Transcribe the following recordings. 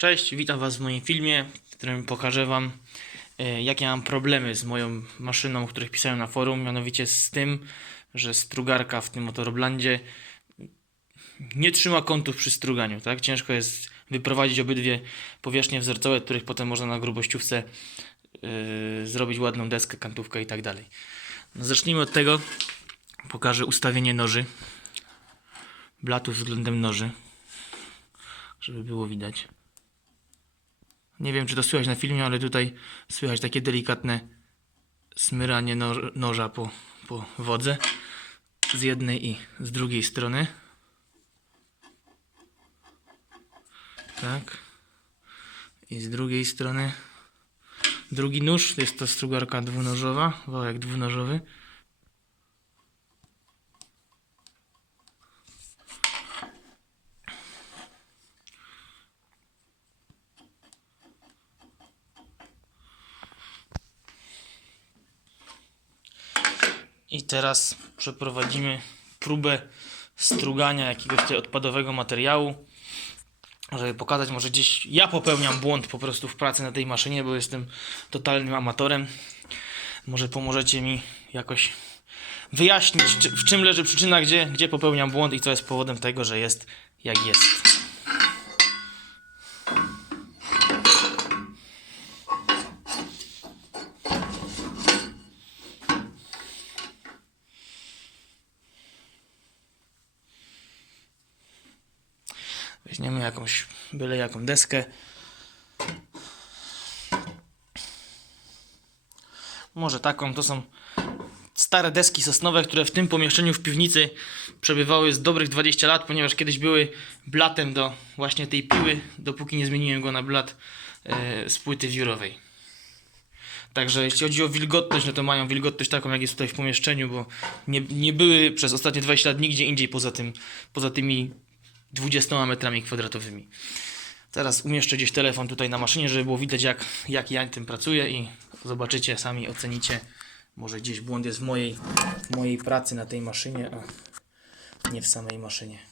Cześć, witam Was w moim filmie, w którym pokażę Wam, e, jakie mam problemy z moją maszyną, o których pisałem na forum, mianowicie z tym, że strugarka w tym Motoroblandzie nie trzyma kątów przy struganiu, tak? Ciężko jest wyprowadzić obydwie powierzchnie wzorcowe, których potem można na grubościówce e, zrobić ładną deskę, kantówkę i tak dalej. No, zacznijmy od tego, pokażę ustawienie noży, blatów względem noży, żeby było widać. Nie wiem, czy to słychać na filmie, ale tutaj słychać takie delikatne smyranie no noża po, po wodze z jednej i z drugiej strony. Tak. I z drugiej strony drugi nóż, jest to strugarka dwunożowa, wałek dwunożowy. I teraz przeprowadzimy próbę strugania jakiegoś tutaj odpadowego materiału, żeby pokazać, może gdzieś ja popełniam błąd po prostu w pracy na tej maszynie, bo jestem totalnym amatorem. Może pomożecie mi jakoś wyjaśnić, w czym leży przyczyna, gdzie, gdzie popełniam błąd i co jest powodem tego, że jest jak jest. Weźmiemy jakąś, byle jaką deskę. Może taką, to są stare deski sosnowe, które w tym pomieszczeniu w piwnicy przebywały z dobrych 20 lat, ponieważ kiedyś były blatem do właśnie tej piły, dopóki nie zmieniłem go na blat e, z płyty wiórowej. Także jeśli chodzi o wilgotność, no to mają wilgotność taką, jak jest tutaj w pomieszczeniu, bo nie, nie były przez ostatnie 20 lat nigdzie indziej poza, tym, poza tymi 20 metrami kwadratowymi. Teraz umieszczę gdzieś telefon tutaj na maszynie, żeby było widać jak, jak ja tym pracuję i zobaczycie, sami ocenicie. Może gdzieś błąd jest w mojej, w mojej pracy na tej maszynie, a nie w samej maszynie.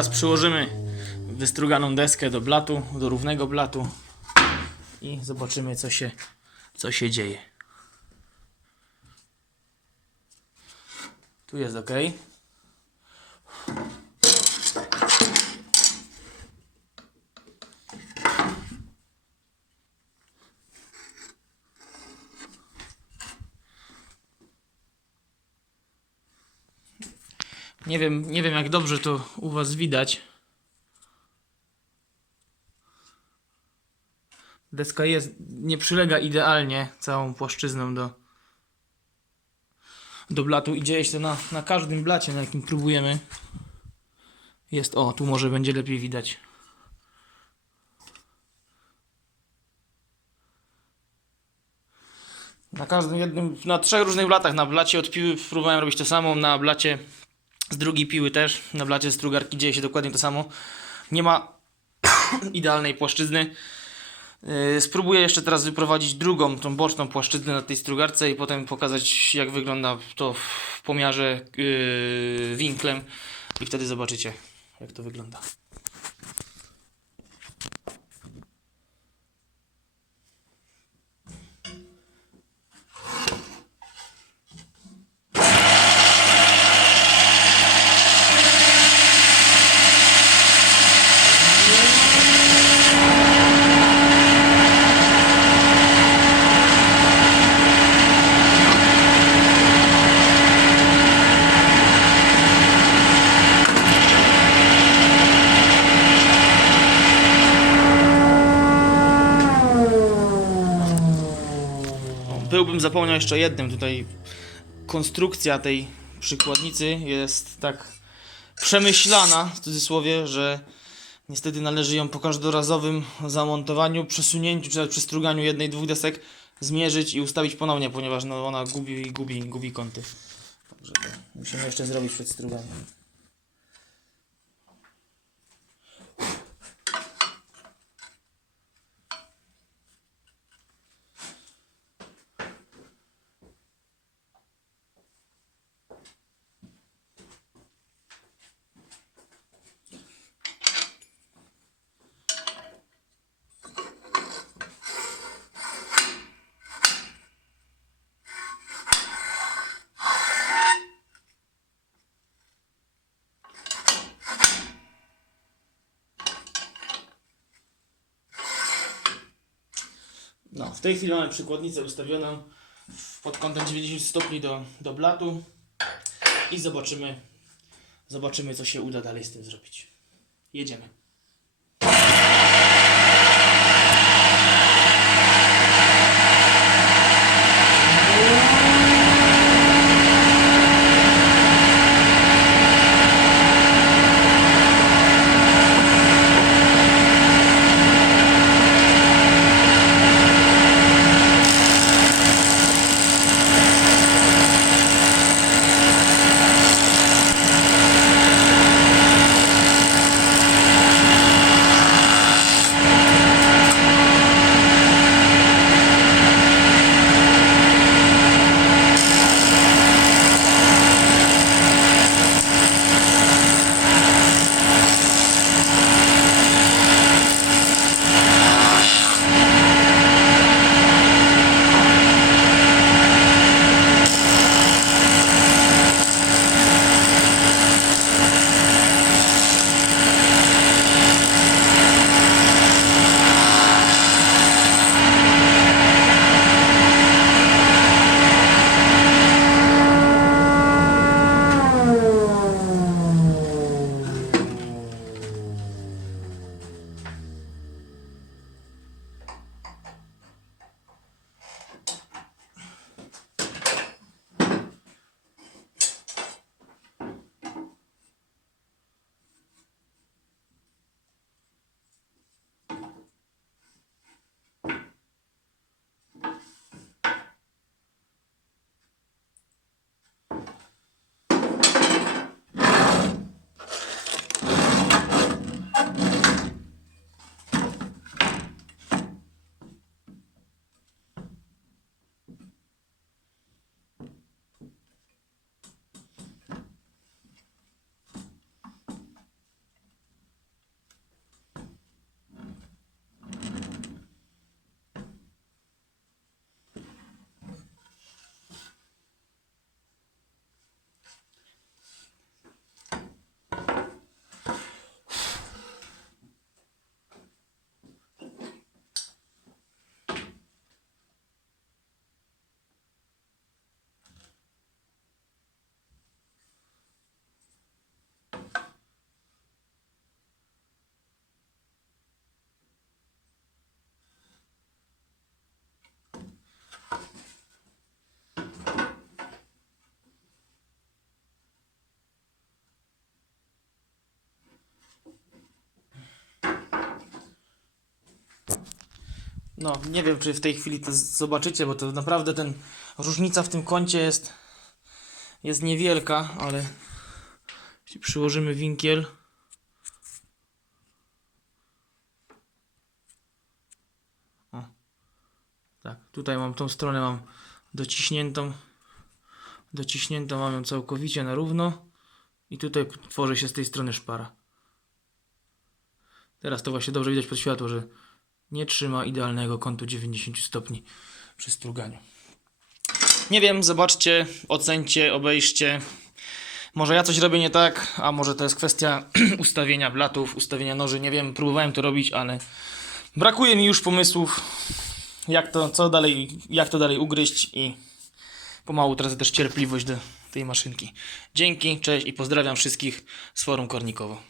Teraz przyłożymy wystruganą deskę do blatu, do równego blatu i zobaczymy co się, co się dzieje. Tu jest ok. Nie wiem, nie wiem jak dobrze to u Was widać. Deska jest, nie przylega idealnie całą płaszczyzną do, do blatu i dzieje się to na, na każdym blacie, na jakim próbujemy. Jest, o, tu może będzie lepiej widać. Na każdym jednym, na trzech różnych blatach, na blacie od piły próbowałem robić to samo, na blacie z drugiej piły też, na blacie strugarki dzieje się dokładnie to samo. Nie ma idealnej płaszczyzny. Yy, Spróbuję jeszcze teraz wyprowadzić drugą, tą boczną płaszczyznę na tej strugarce i potem pokazać jak wygląda to w pomiarze yy, winklem i wtedy zobaczycie jak to wygląda. Byłbym zapomniał jeszcze jednym tutaj. Konstrukcja tej przykładnicy jest tak przemyślana, w cudzysłowie, że niestety należy ją po każdorazowym zamontowaniu, przesunięciu czy nawet przestruganiu jednej, dwóch desek zmierzyć i ustawić ponownie, ponieważ no, ona gubi, gubi, gubi kąty. Także musimy jeszcze zrobić przed struganiem. No, w tej chwili mamy przykładnicę ustawioną pod kątem 90 stopni do, do blatu i zobaczymy, zobaczymy co się uda dalej z tym zrobić. Jedziemy. No, nie wiem, czy w tej chwili to zobaczycie, bo to naprawdę ten różnica w tym kącie jest jest niewielka, ale jeśli przyłożymy winkiel Tak, tutaj mam tą stronę mam dociśniętą. Dociśniętą mam ją całkowicie na równo. I tutaj tworzy się z tej strony szpara. Teraz to właśnie dobrze widać pod światło, że nie trzyma idealnego kątu 90 stopni przy struganiu. Nie wiem, zobaczcie, ocencie, obejrzcie. Może ja coś robię nie tak, a może to jest kwestia ustawienia blatów, ustawienia noży. Nie wiem, próbowałem to robić, ale brakuje mi już pomysłów, jak to, co dalej, jak to dalej ugryźć i pomału tracę też cierpliwość do tej maszynki. Dzięki, cześć i pozdrawiam wszystkich z forum Kornikowo.